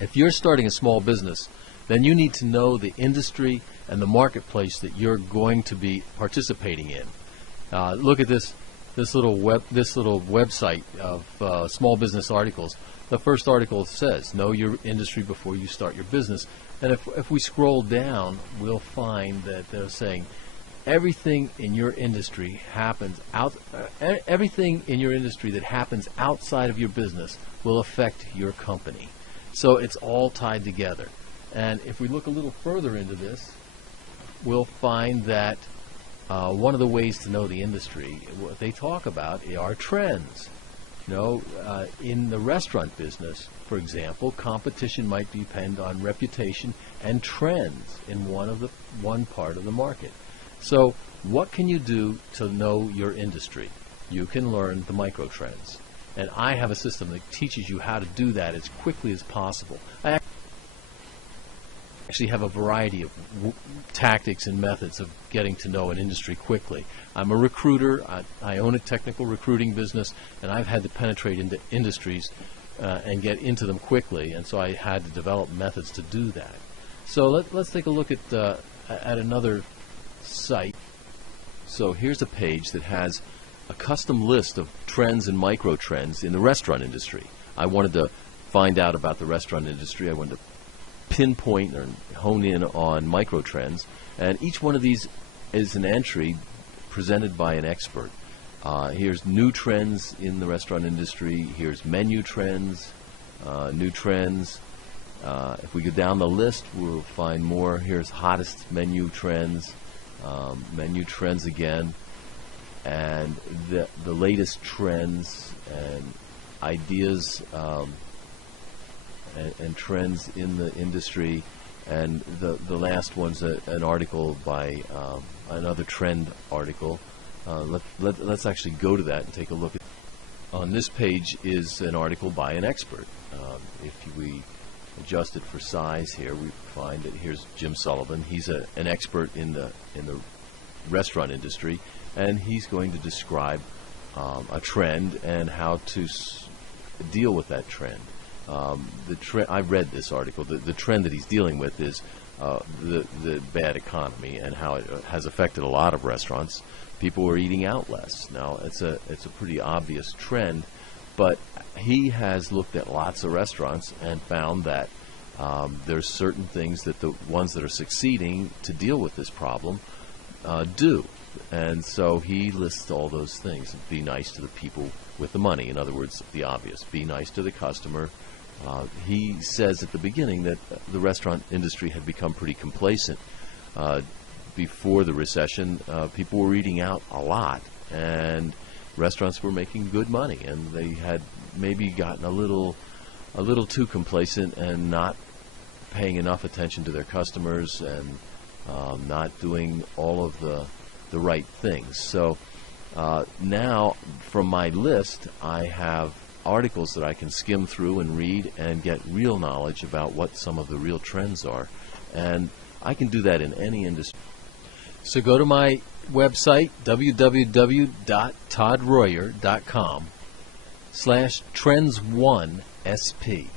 If you're starting a small business, then you need to know the industry and the marketplace that you're going to be participating in. Look at this little website of small business articles. The first article says, know your industry before you start your business. And if we scroll down, we'll find that they're saying everything in your industry everything in your industry that happens outside of your business will affect your company. So it's all tied together. And if we look a little further into this, we'll find that one of the ways to know the industry, what they talk about are trends. In the restaurant business, for example, competition might depend on reputation and trends in one part of the market. So what can you do to know your industry? You can learn the micro-trends. And I have a system that teaches you how to do that as quickly as possible. I actually have a variety of tactics and methods of getting to know an industry quickly. I'm a recruiter. I own a technical recruiting business, and I've had to penetrate into industries and get into them quickly, and so I had to develop methods to do that. So let's take a look at another site. So here's a page that has a custom list of trends and micro-trends in the restaurant industry. I wanted to find out about the restaurant industry. I wanted to pinpoint or hone in on micro-trends, and each one of these is an entry presented by an expert. Here's new trends in the restaurant industry. Here's menu trends, new trends. If we go down the list, we'll find more. Here's hottest menu trends again, and the latest trends and ideas and trends in the industry. And the last one's an article by another trend article. Let's actually go to that and take a look at. On this page is an article by an expert. If we adjust it for size here, we find that here's Jim Sullivan. He's an expert in the restaurant industry, and he's going to describe a trend and how to deal with that trend. I read this article. The trend that he's dealing with is the bad economy and how it has affected a lot of restaurants. People are eating out less. Now, it's a pretty obvious trend, but he has looked at lots of restaurants and found that there's certain things that the ones that are succeeding to deal with this problem do. And so he lists all those things. Be nice to the people with the money. In other words, the obvious. Be nice to the customer. He says at the beginning that the restaurant industry had become pretty complacent. Before the recession, people were eating out a lot, and restaurants were making good money, and they had maybe gotten a little too complacent and not paying enough attention to their customers and not doing all of the right things. So now, from my list, I have articles that I can skim through and read and get real knowledge about what some of the real trends are. And I can do that in any industry. So go to my website, www.toddroyer.com/trends1sp.